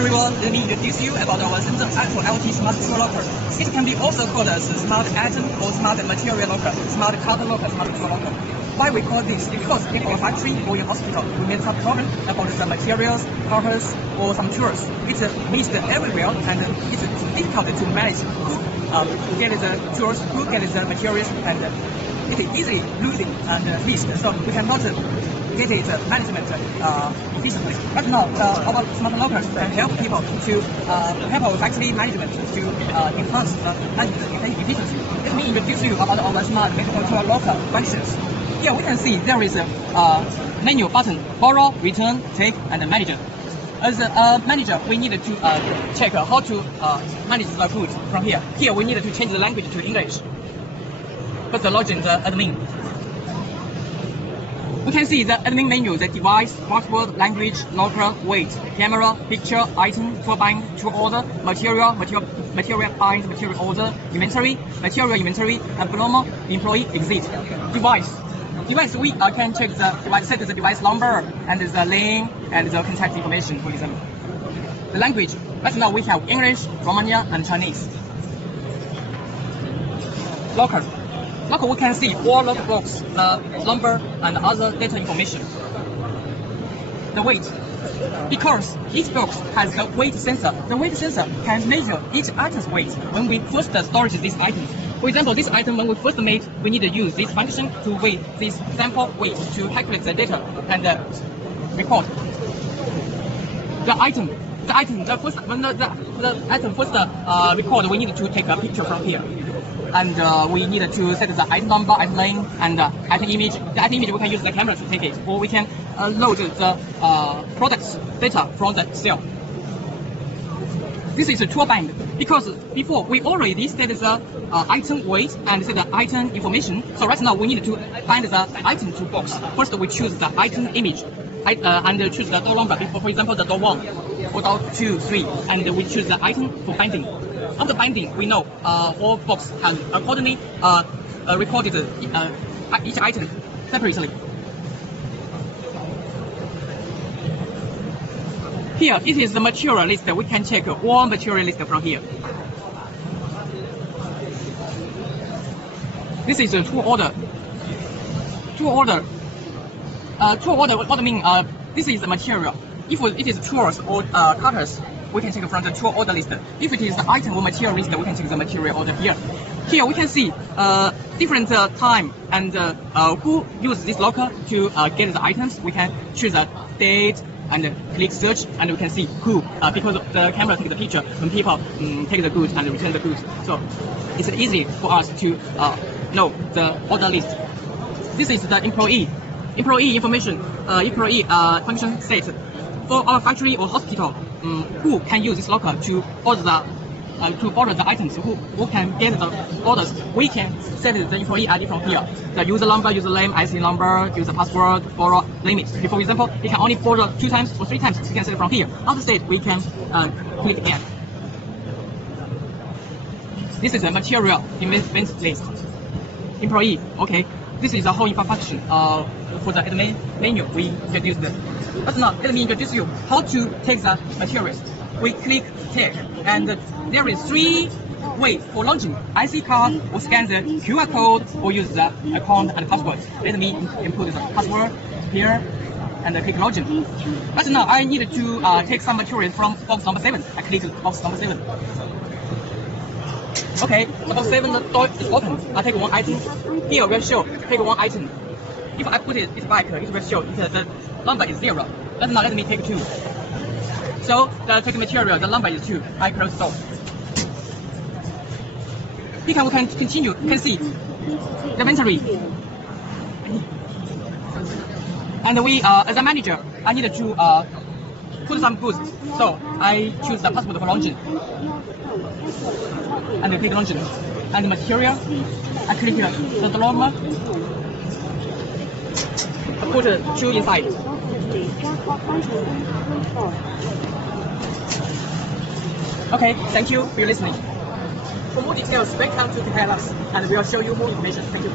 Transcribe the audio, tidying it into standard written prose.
everyone, let me introduce you about our AITUOiot Smart Tool Locker. It can be also called as Smart Item or Smart Material Locker, Smart Carton Locker, Smart Tool Locker. Why we call this? Because in our factory or in hospital, we made some problem about the materials, cartons, or some tools. It's mixed everywhere and it's difficult to manage who get the tools, who get the materials, and it is easily losing and missed. So we cannot get it management efficiently. But now our smart lockers can help people to help our factory management to enhance management efficiency. Let me introduce you about our smart medical tool locker functions. Here we can see there is a menu button: borrow, return, take, and manager. As a manager, we need to check how to manage the goods from here. Here we need to change the language to English. Put the login, the admin. We can see the admin menu: the device, password, language, locker, weight, camera, picture, item, tool bind, tool order, material bind, material order, inventory, employee, employee, exit. Device, we can check the device, set the device number and the lane and the contact information, for example. The language, right now we have English, Romania, and Chinese. Locker, we can see all locker blocks, the number and other data information. The weight, because each box has a weight sensor. The weight sensor can measure each item's weight when we first store this item. For example, this item, when we first made, we need to use this function to weigh this sample weight to calculate the data and record. When the item first record, we need to take a picture from here. And we need to set the item number, item name, and item image. The item image, we can use the camera to take it, or we can load the products data from the cell. This is a tool bind, because before we already set the item weight and set the item information. So right now we need to bind the item to box. First we choose the item image and choose the door number. For example, the door 1 or door 2, 3, and we choose the item for binding. After binding, we know all box has accordingly recorded each item separately. Here, it is the material list. We can check all material list from here. This is a tool order. What I mean, this is the material. If it is tools or cutters, we can check from the tool order list. If it is the item or material list, we can check the material order here. Here we can see different time and who used this locker to get the items. We can choose a date and click search, and we can see who, because the camera takes the picture when people take the goods and return the goods. So it's easy for us to know the order list. This is the employee information, function set. For our factory or hospital, who can use this locker to order the items, who can get the orders. We can set the employee ID from here. The user number, username, IC number, user password, borrow limit. For example, he can only borrow 2 times or 3 times. We can set it from here. After set, we can click again. This is a material event list. Employee, okay. This is the whole info function for the admin menu we introduced. But now let me introduce you how to take the materials. We click take, and there is 3 ways for launching: IC card, or scan the QR code, or use the account and password. Let me input the password here and click login. But now I need to take some materials from box number 7. I click box number 7. Okay, the box 7 door is open. I take 1 item. Here will show take 1 item. If I put it back, it will show the number is 0. But now let me take 2. So the take material, the number is 2. I close door. We can continue. You can see the inventory. And we, as a manager, I need to put some goods. So I choose the password for launching. And I click launching. And the material, I click the drawer. I put 2 inside. Okay, thank you for your listening. For more details, welcome to prepare us, and we'll show you more information. Thank you.